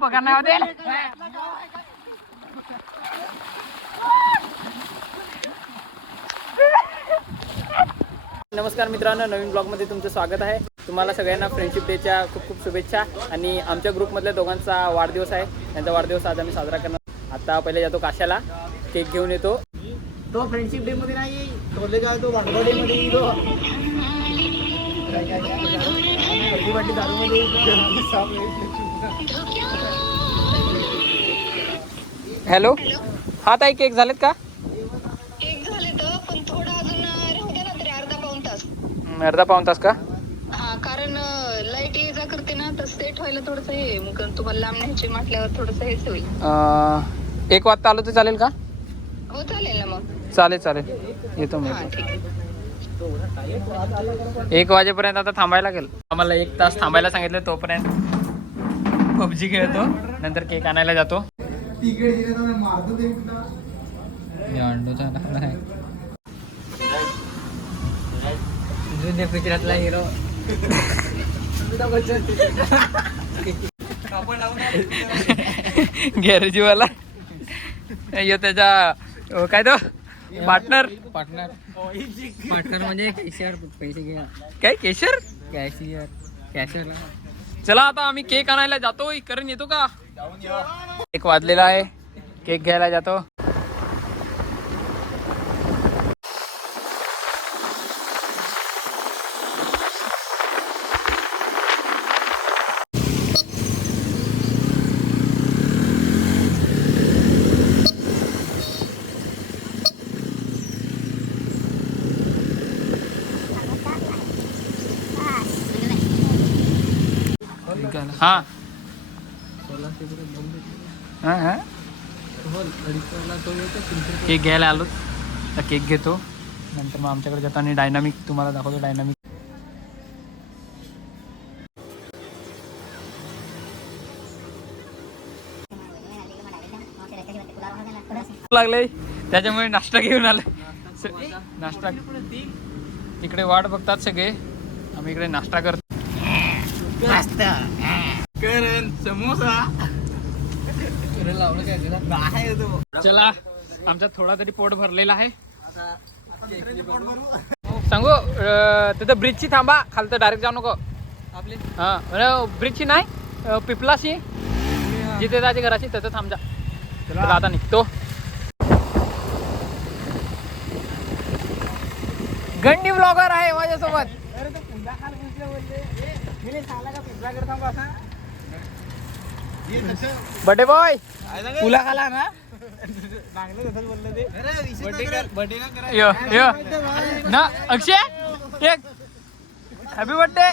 पकडणार होते. नमस्कार मित्रांनो, नवीन ब्लॉगमध्ये तुमचं स्वागत आहे. तुम्हाला सगळ्यांना फ्रेंडशिप डेच्या खूप खूप शुभेच्छा. आणि आमच्या ग्रुपमधल्या दोघांचा वाढदिवस आहे. त्यांचा वाढदिवस आज आम्ही साजरा करणार. आता पहिले जातो काशाला, केक घेऊन येतो. तो फ्रेंडशिप डे मध्ये नाही, ठोले काय तो भांगडा डे मध्ये येतो. हॅलो, हा ताई, केक झालेत का? केक झाले तर पण थोडा अजून राहू द्या ना तरी अर्धा पाऊण तास का? हा, कारण लाईट ये जा करते ना, तर सेट व्हायला थोडस हे, मग तुम्हाला लांब न्यायचे म्हटल्यावर थोडस हेच होईल. 1 वाजता आलो तर चालेल का? हो चालेल ना मग. चालेल येतो मी. हा ठीक आहे. 1 वाजेपर्यंत आता थांबायला लागेल आम्हाला. 1 तास थांबायला सांगितलं. तोपर्यंत पबजी खेळतो, नंतर केक आणायला जातो. पिक्चरातला हिरो गॅरेजीवाला यो त्याचा काय तो पार्टनर म्हणजे कॅशियर. पैसे घ्या काय? कॅशियर. चला आता आम्ही केक आणायला जातो. करण येतो का? 1 वाजलेला आहे, केक घ्यायला जातो. हा केक घ्यायला आलो तर केक घेतो. नंतर मग आमच्याकडे जातो आणि डायनामिक तुम्हाला दाखवतो. डायनामिक लागले, त्याच्यामुळे नाश्ता घेऊन आलो. नाश्ता इकडे वाट बघतात सगळे, आम्ही इकडे नाश्ता करतो. करण समोसा चला, आमचा थोडा तरी पोट भरलेला आहे. सांगू तिथं ब्रिजची थांबा, खालतं डायरेक्ट जाऊ नको. हा, ब्रिजची नाही, पिपलाशी जिथे जायची घराची तिथं थांब जा. चला आता निघतो. गंडी ब्लॉगर आहे माझ्यासोबत. बर्थडे बॉय तुला खाला ना. यो ना अक्षय, एक हॅपी बर्थडे.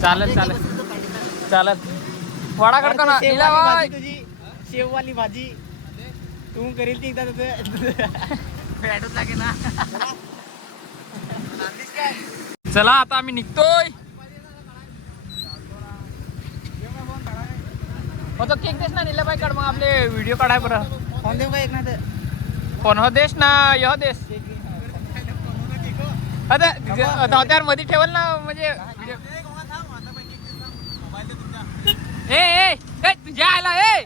चालेल वडा कडको ना. तुझी शेववाली भाजी तू करेल ती भेटत लागे ना. चला आता आम्ही निघतोय. तो केक देस ना निला बाई काढ, मग आपले व्हिडिओ काढाय बरं. फोन देऊ का एक ना तर फोन हो देस ना, यह देस. आता त्यावर मध्ये ठेवल ना, म्हणजे ए तुझ्या आला ए.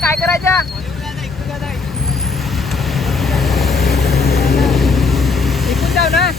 काय करायचं? इकडून जाऊ ना.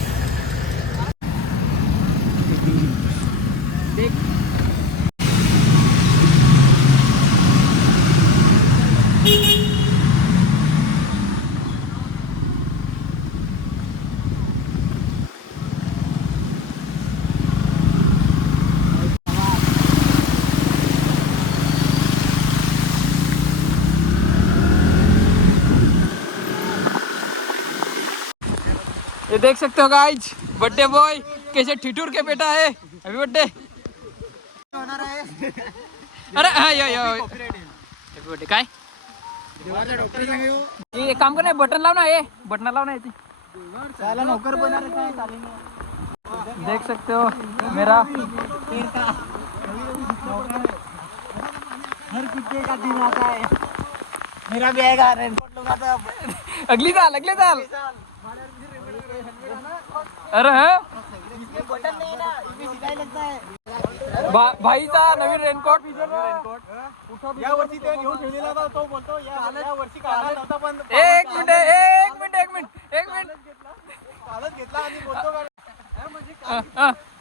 ये देख सकते हो गाइज, बर्थडे बॉय कैसे ठिठुर के बेटा है. Happy birthday. होणार आहे. अरे हा हॅपी बर्थडे काय हे काम कर नाही बटन लाव ना हे बटन लाव ना याची नौकर बनणार देख सकते हो मेरा हर कुत्ते का दिन आता है मेरा बैग आ रेनकोट लूंगा तो अगली साल अरे बटन नहीं ना इसमें सीधा ही लगता है भाईचा नवीन रेनकोट या वर्षी ते घेऊन ठेवलेला होता तो बोलतो या वर्षी काढला नव्हता पण एक मिनिट कालच घेतला आणि बोलतो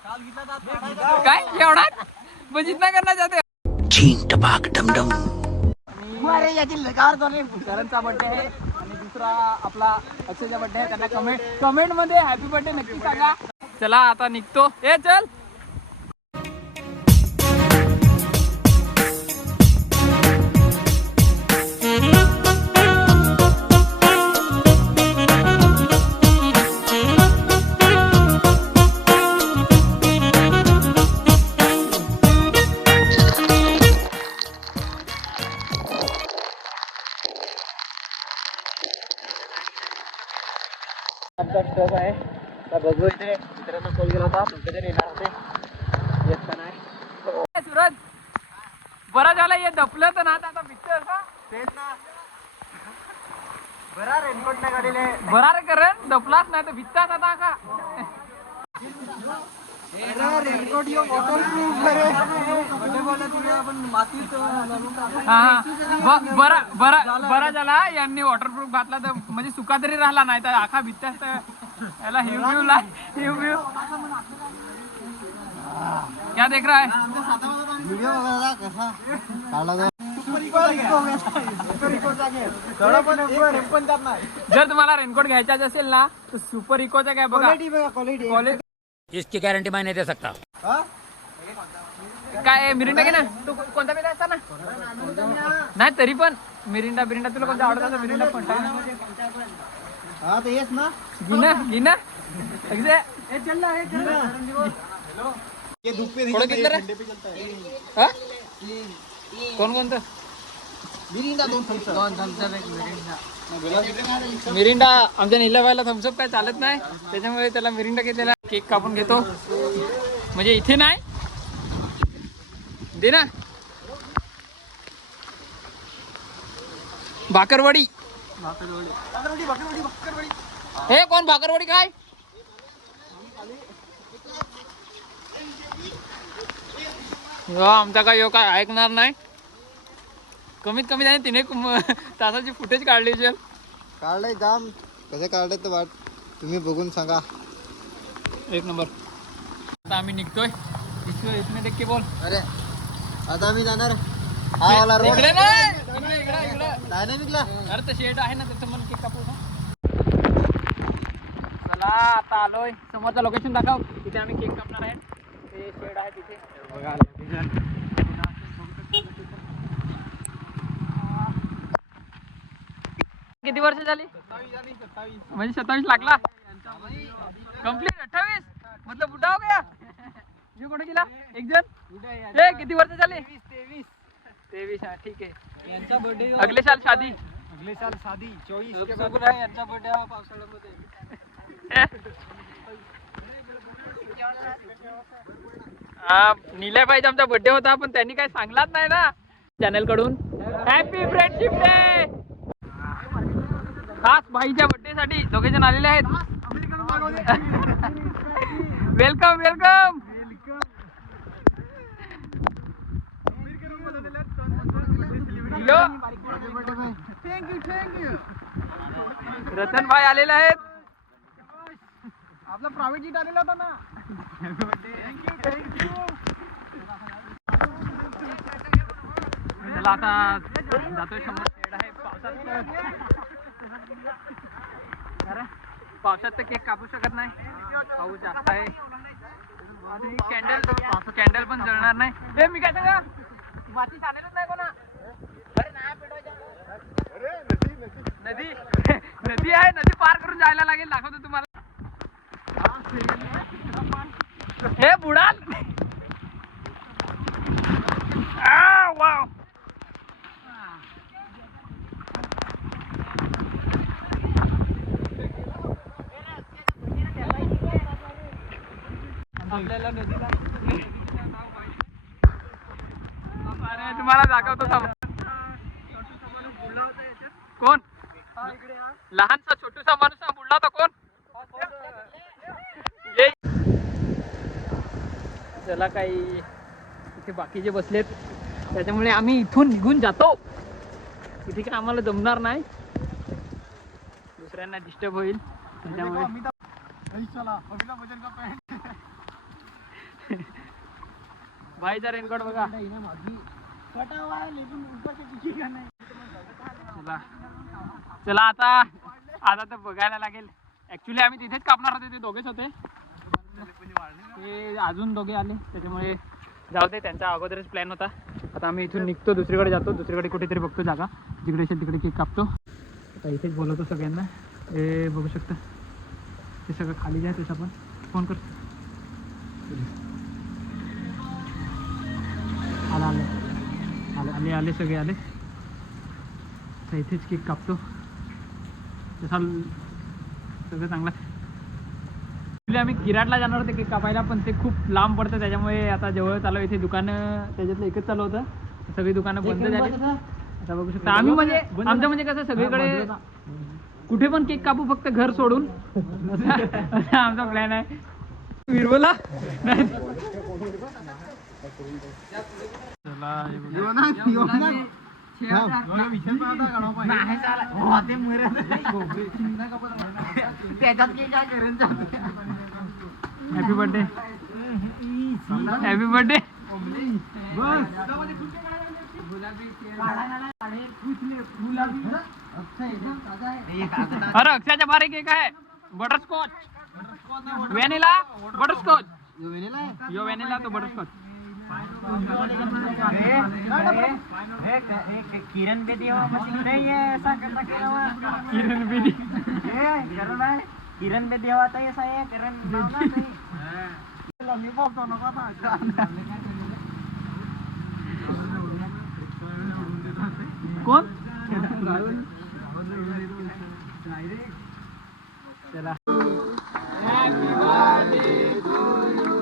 काल घेतला काय एवढा मग जितना करना चाहते अरे याची लगार तो नाही करणचा बर्थडे आहे आणि दुसरा आपला अक्षयचा बर्थडे आहे त्यांना कमेंट मध्ये हॅपी बर्थडे नक्की सांगा चला आता निघतो ए चल आमचा स्टॉप आहे तर बघू इथे मित्रांना कॉल केला होता तुमच्या जरी येणार होते येत का नाही सूरज बरा झाला हे दपलं तर ना आता भिजतोय का तेच ना बरा रेनकोट नाही काढले बरा रे करण दपलाच नाही तर भिजतात आता का रेनकोट यो वॉटरप्रूफ बरे बोला तुम्ही आपण मातीत हा बरा झाला यांनी वॉटरप्रूफ घातला तर म्हणजे सुका तरी राहिला नाही तर आखा भिजताच याला हिव क्या देख रहा है व्हिडिओ बघा कसा काढला जर तुम्हाला रेनकोट घ्यायचाच असेल ना तर सुपर इकोचा काय बघा क्वालिटी कॉलेज इसकी गारंटी मैं नहीं दे सकता। काय मिरिंडा घे ना तू कोणता पेला असता ना नाही तरी पण मिरिंडा तुला कोणता आवडत असेल मिरिंडा कोणता हा तर येस ना गिना अगदी ये धूप पे थोडं घेतलं रे हा? कोणतं मिरिंडा दोन मिरिंडा आमच्या नीलाबाईला थम्सअप काय चालत नाही त्याच्यामुळे त्याला मिरिंडा घेतलेला केक कापून घेतो म्हणजे इथे नाही दे ना भाकरवडी हे कोण भाकरवडी काय आमचा काय काय ऐकणार नाही कमीत कमी त्याने 3 तासाची फुटेज काढली असेल काढलंय जाम कसं काढलंय तर वाट तुम्ही बघून सांगा एक नंबर आता आम्ही निघतोय इसमें देख के बोल अरे आता आम्ही जाणार हा वाला रोड इकडे नाही इकडे डायनामिकला अरे तर शेड आहे ना त्याचं मला केक कापू ना चला आता आलोय समोरचं लोकेशन दाखव तिथे आम्ही केक कापणार आहे ते शेड आहे तिथे बघा किती वर्ष झाली 27 म्हणजे 27 लागला कंप्लीट 28 मतलब बुढ़ा हो गया ये कुठे गेला एक जण ए किती वर्ष झाली 23 हा ठीक आहे यांचा बर्थडे अगले साल शादी अगले साल शादी 24 के बाद यांचा बर्थडे हा पावसाळ्यामध्ये नील्या पाहिजे आमचा बर्थडे होता पण त्यांनी काही सांगलाच नाही ना चॅनल कडून हॅपी फ्रेंडशिप डे खास भाईच्या बर्थडे साठी लोकेशन आलेले आहेत वेलकम थँक्यू रतन भाई आलेले आहेत आपला प्रायव्हेट जीट आलेला होता ना चला आता जातोय समोर शेड आहे पावसात तर केक कापू शकत नाही पाऊस जास्त आहे आणि कॅन्डल पण जळणार नाही हे मी काय सांगा माती चालेलच नाही कोणा नदी आहे नदी पार करून जायला लागेल दाखवतो तुम्हाला हे बुडाल आपल्याला नदीला अरे तुम्हाला दाखवतो थांबा. कोण लहानसा छोटूसा माणूस बुडला होता कोण? ये. चला काही इथे बाकीचे बसलेत त्याच्यामुळे आम्ही इथून निघून जातो. इथे काय आम्हाला जमणार नाही, दुसऱ्यांना डिस्टर्ब होईल त्याच्यामुळे. भाईचा रेनकोट बघा. चला चला आता तर बघायला लागेल. ऍक्च्युली आम्ही तिथेच कापणार होते, ते दोघेच होते, ते अजून दोघे आले त्याच्यामुळे जाऊ दे, त्यांचा अगोदरच प्लॅन होता. आता आम्ही इथून निघतो, दुसरीकडे जातो, दुसरीकडे कुठेतरी बघतो जागा, जिकडे असेल तिकडे केक कापतो. आता इथेच बोलवतो सगळ्यांना. हे बघू शकता ते सगळं खाली जाय, तसं पण फोन कर. आले सगळे आले. तर इथेच केक कापतो, तसा सगळं चांगलं. आम्ही किराडला जाणार होते केक कापायला, पण ते खूप लांब पडतं त्याच्यामुळे आता जवळ चालू. इथे दुकानं त्याच्यातलं एकच चालू होतं, सगळी दुकानं बंद झाली. आता बघू शकता आम्ही म्हणजे आमचं म्हणजे कसं सगळीकडे कुठे पण केक कापू, फक्त घर सोडून, असा आमचा प्लॅन आहे. विरवला हॅपी बर्थडे, हॅपी बर्थडे. अरे अक्षयाच्या बारे केक आहे, बटरस्कॉच, व्हॅनिला बटरस्कॉच. यो व्हॅनिला तो बटरस्कॉच. किरण बेदी मशीन नहीं है, ऐसा करता किरण बेदी, किरण बेदी आता ऐसा है, किरण कोण? चला happy birthday to you,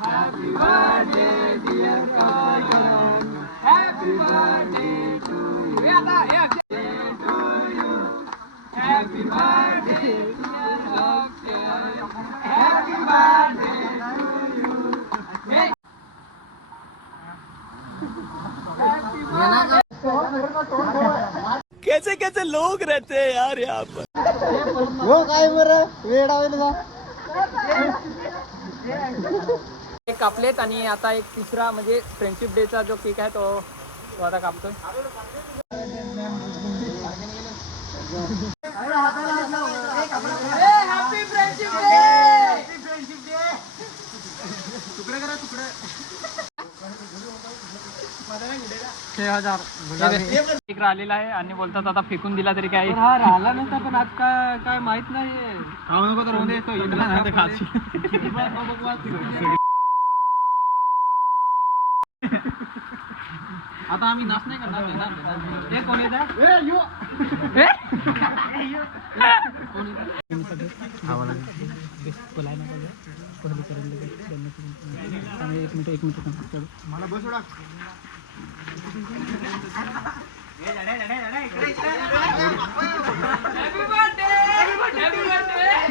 happy birthday dear Kajal, happy birthday to you, happy birthday happy birthday to you. कैसे कैसे लोग रहते हैं यार यहाँ पर. वो काय बरं वेळ केक कापलेत आणि आता एक तिसरा म्हणजे फ्रेंडशिप डेचा जो केक आहे तो आता कापतोय. Happy friendship day, happy friendship day. तुकडे करा तुकडे. 6000 केक राहिलेला आहे आणि बोलतात आता फेकून दिला तरी काय. हा राहिला नसता, पण आज काय माहित नाही. आता आम्ही नाच नाही करणार. हे कोण येत आहे? एक मिनिट मला बस सोडा. Happy birthday, happy birthday.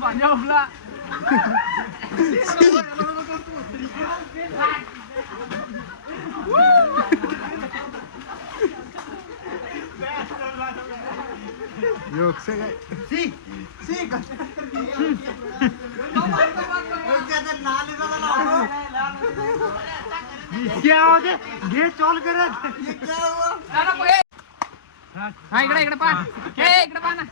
पंजाबला योग से गए सी सी क्या हो गया घे चोल करत. ये क्या हुआ? हा इकडे इकडे पहा, हे इकडे पहा ना.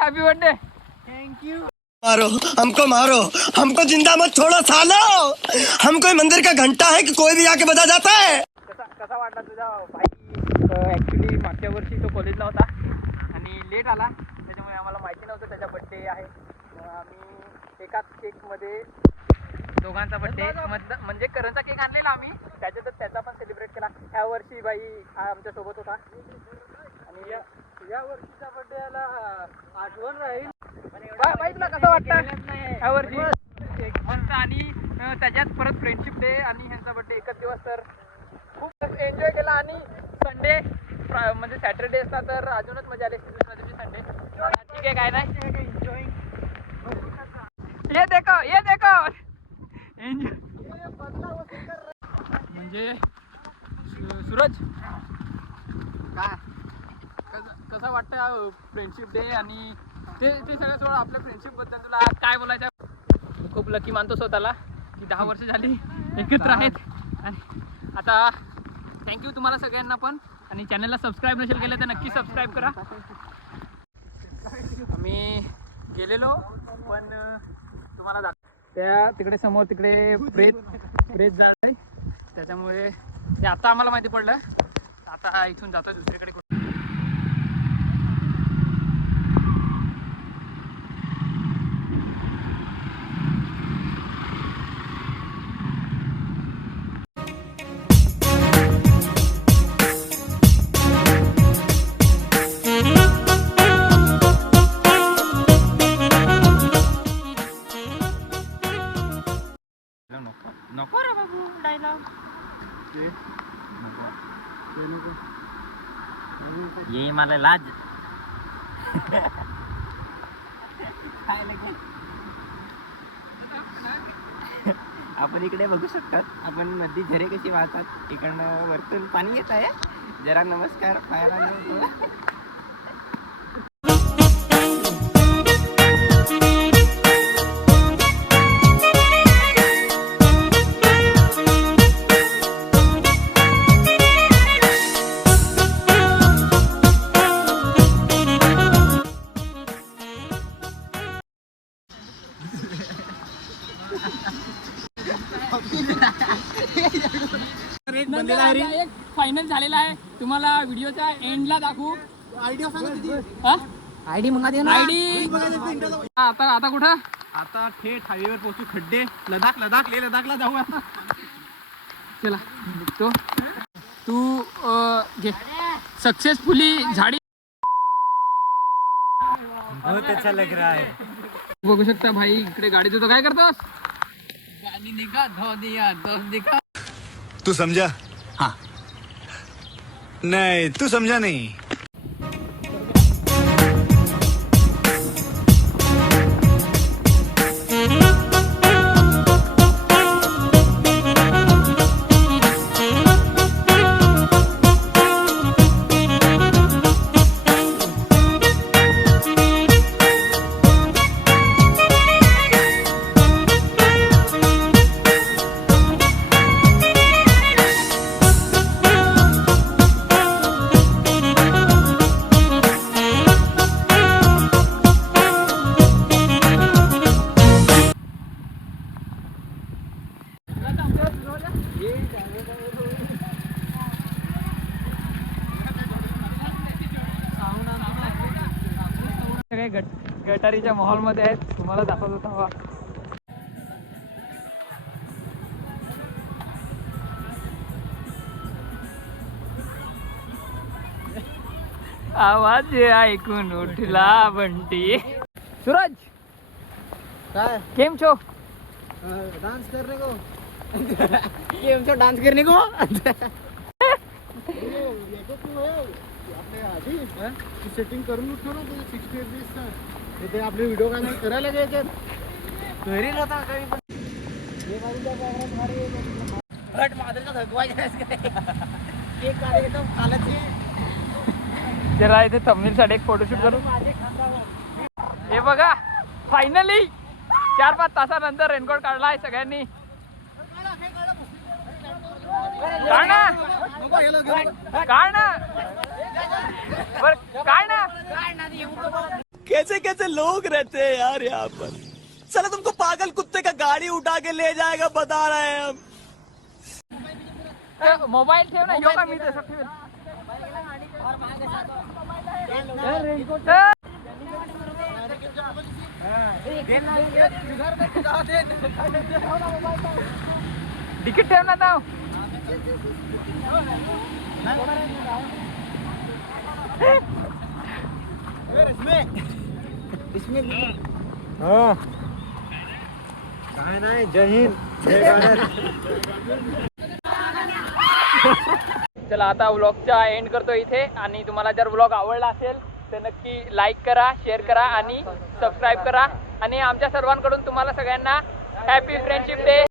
Happy birthday. मारो हमको जिंदा मत छोड़ो सालो, हम कोई मंदिर का घंटा है कि कोई भी आके बजा जाता है. कसा वाटला तुझा भाई? ॲक्च्युली मागच्या वर्षी तो कॉलेजला होता आणि लेट आला, त्याच्यामुळे आम्हाला माहिती नव्हतं त्याचा बड्डे आहे. आम्ही एकाच केकमध्ये दोघांचा बड्डे म्हणजे करणचा केक आणलेला आम्ही, त्याच्यातच त्याचा पण सेलिब्रेट केला. ह्या वर्षी बाई आमच्यासोबत होता आणि या वर्षीचा बड्डे याला आठवण राहील. बाई तुला कसं वाटतं ह्या वर्षी? मस्त. आणि त्याच्यात परत फ्रेंडशिप डे आणि ह्यांचा बड्डे एकच दिवस, तर खूप एन्जॉय केला. आणि संडे म्हणजे सॅटरडे असता तर अजूनच मजा आली असती. दुसऱ्या दिवशी संडे ठीक आहे, काय नाही. ये देखो एन्जॉय. म्हणजे सूरज काय कसा वाटतं फ्रेंडशिप डे आणि ते सगळं सोडं आपल्या फ्रेंडशिप बद्दल तुला काय बोलायचं? खूप लकी मानतो स्वतःला की 10 वर्ष झाली एकत्र आहेत. आणि आता थँक्यू तुम्हाला सगळ्यांना पण. आणि चॅनलला सबस्क्राईब नसेल केलं तर नक्की सबस्क्राईब करा. आम्ही गेलेलो पण तुम्हाला त्या तिकडे समोर तिकडे प्रेत झाले, त्याच्यामुळे ते आता आम्हाला माहिती पडलं. आता इथून जातो दुसरीकडे. नको रे बाबू डायलॉग. ये मला लाज. आपण इकडे बघू शकतात, आपण नदी झरे कशी वाहतात, इकडनं वरतून पाणी येत आहे. जरा नमस्कार पायाला लावतो. एक फायनल झालेला आहे. तुम्हाला व्हिडिओच्या एंडला दाखवू. आयडी मंगा दे ना. आयडी आता कुठं? आता थेट हायवेवर पोहोचू. खड्डे लडाखला जाऊ आता. चला तो तू घे सक्सेसफुली झाडी. बहुत अच्छा लग रहा है. बघू शकता भाई इकडे गाडीचं. तो काय करतोस? गाडी निघा धो दिया. तू समझा? हाँ. नहीं तू समझा नहीं. सगळे गटारीच्या माहोलमध्ये आहेत. तुम्हाला दाखवत होता हवा. आवाज ऐकून उठला बंटी. सूरज काय केम छो? डान्स करने को. केम छो डान्स करने को. आपल्या सेटिंग करून उठतो ना तुझं 60 FPS इथे आपले व्हिडिओ काय करायला घ्यायचे. घरी होता काही पण फट मादरचा धगवायचा केक काढे एकदम कालची. चला इथे थंबनेल साठी एक फोटोशूट करू. हे बघा फायनली 4-5 तासानंतर रेनकोट काढलाय सगळ्यांनी. काढ ना कैसे कैसे लोग रहते हैं यार यहाँ पर. चलो तुमको पागल कुत्ते का गाड़ी उठा के ले जाएगा बता रहे हैं हम. मोबाईल ठेव ना. योगा मी तसं ठेवेल. तिकीट ठेव ना ताव. काय नाही. जय हिंद जय भारत. चला आता व्लॉगचा एंड करतो इथे. आणि तुम्हाला जर व्लॉग आवडला असेल तर नक्की लाईक करा, शेअर करा आणि सबस्क्राईब करा. आणि आमच्या सर्वांकडून तुम्हाला सगळ्यांना हॅपी फ्रेंडशिप डे.